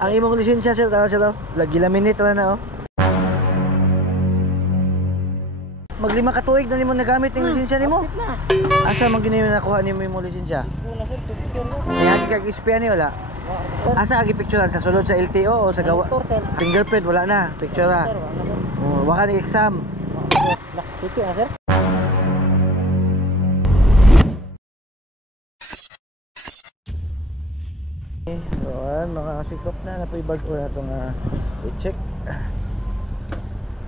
Ang imong lisensya sir, tara sir, lagi laminate na oh. Maglima ka tuig na nimo nagamit ng lisensya nimo. Asa man ginayon nakuha nimo imong lisensya? Una sir, picture ko. Niyagi kag ispya ni wala. Asa agi picturean sa sulod sa LTO o sa gawa? Fingerprint wala na, picture na. Oh, waka ni exam. Piki na sir. Ayan, mga sikop na napoy bag ko na itong i-check.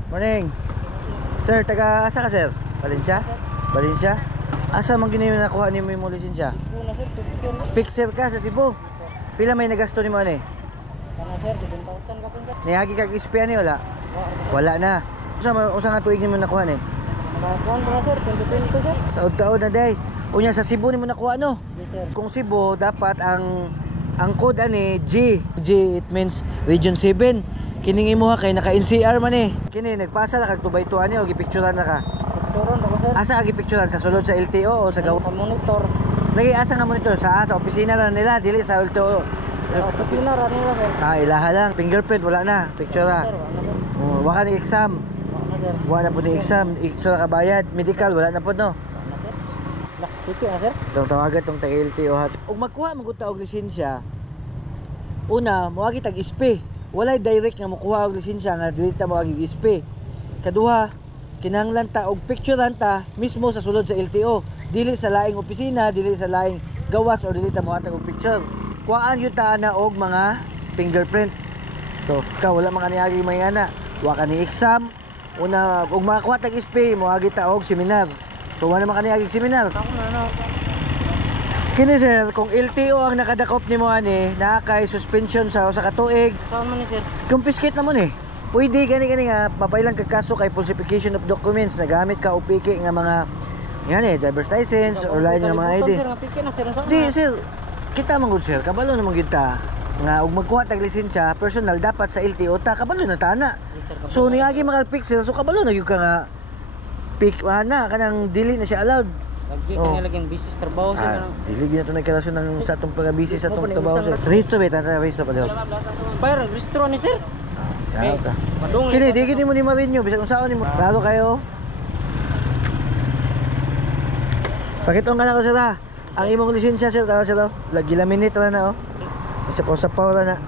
Morning sir, taga asa ka sir? Valencia? Valencia? Asa man ginayon nakuha niyo mo lisensya? Una sir, picture ko. Fixer ka sa Cebu? Pila may nagasto ni mo ani? Kana sir, 7,000 ka pun sir. Niyagi kag ispya ni wala? Wala na. Usa nga tuig nimo nakuha ni? Nakakuan ko na sir, 2020 sir. Taod-taod na day. Unya sa Cebu nimo nakuha no? Yes sir. Kung Cebu dapat ang code ani G. G it means region 7. Kining imuha kay naka NCR man eh. Kini nagpasa na kag tubay tuan ni o gipicturean na ka. Picturean ako sir. Asa ka gipicturean sa sulod sa LTO o sa gawa? Sa monitor. Lagi asa nga monitor sa opisina na nila dili sa LTO. Opisina ra nila sir. Ilaha lang. Fingerprint wala na. Picture na. Sir, wala sir. Oh, waka ni exam. Wala sir. Wala na po ni exam. Extra ka bayad. Medical wala na po no. Wala sir. Piki na sir. Itong tawagan itong taga LTO ha. Ug magkuha man gud ta og lisensya. Una, moagi tag ISP. Walay direct nga makuha og lisensya nga dili ta moagi ISP. Kaduha, kinahanglan ta og picturean ta mismo sa sulod sa LTO. Dili sa laing opisina, dili sa laing gawas o dili ta mohatag og picture. Kuhaan yun ta na og mga fingerprint. So, ka wala man kaniagi may ana. Wa ka ni exam. Una, og makakuha tag ISP, moagi ta og seminar. So, wala man kaniagi seminar. Ako na. Kini sir, kung LTO ang nakadakop ni mo ani, nakakay suspension sa usa ka tuig. Saan man ni sir? Confiscate na mo ni. Pwede gani nga papailan ka kaso kay falsification of documents, nagamit ka o piki nga mga yan driver's license or lain nga mga ID. Sir, nga piki na sir. Di sir, kita man gud sir, kabalo na man gyud ta nga ug magkuha tag lisensya personal dapat sa LTO ta kabalo na ta na. So niagi maka-pick sir, so kabalo na gyud ka nga pick ana kanang dili na siya allowed. Lagi ka nilaging business trabaho sir. Dili gyud to nagkalasyon ng sa atong pagabisi sa atong trabaho sir. Resto ba ta resto pa daw. Expire registro ni sir. Kini di gini mo ni Marinho bisag unsaon nimo. Klaro kayo. Pakitong ka na ko sir ha. Ang imong lisensya sir, tara sir lagi laminate na oh. Isa pa sa pawra na.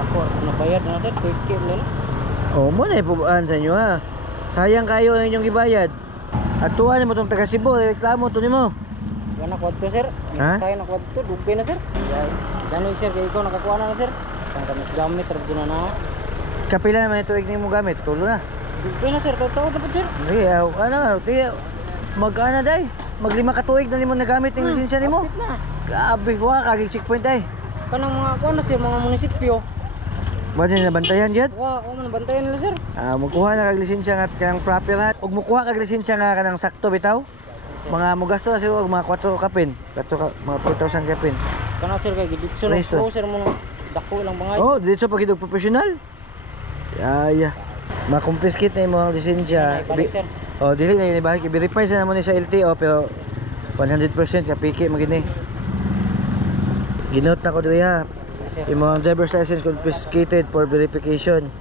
Ako nabayad na sir, quick game nila. Oh, mo na ipuan sa inyo ha. Sayang kayo ang inyong gibayad. At tuwa mo tong taga Cebu, reklamo to nimo. Yan na kwadto sir. Sayang na kwadto, dugay na sir. Dani sir, kay ikaw nakakuha na sir. Saan ka gamit ra na na. Kapila naman ito igning mo gamit, tulo na. Dugay na sir, tawag na po sir. Di, ano, mag-ana day. Maglima ka tuig na nimo nagamit ng lisensya nimo. Grabe, wa kagig checkpoint ay. Kanang mga kuan na sir, mga munisipyo. Ba din nabantayan gyud? Wa, o man bantayan nila sir. Magkuha na kag lisensya nga kanang proper ha. Ug mukuha kag lisensya nga kanang sakto bitaw. Mga mugasto na siguro mga 4 kapin. Mga 4,000 kapin. Kana sir kay gidipso na pro sir mo dako lang bangay. Oh, dito pag idog professional. Yeah. Ma-confiscate na imong lisensya. Oh, dili na ibalik i-verify sa namo ni sa LTO pero 100% ka piki magini. Ginote na ko diri ha. Imong driver's license confiscated for verification.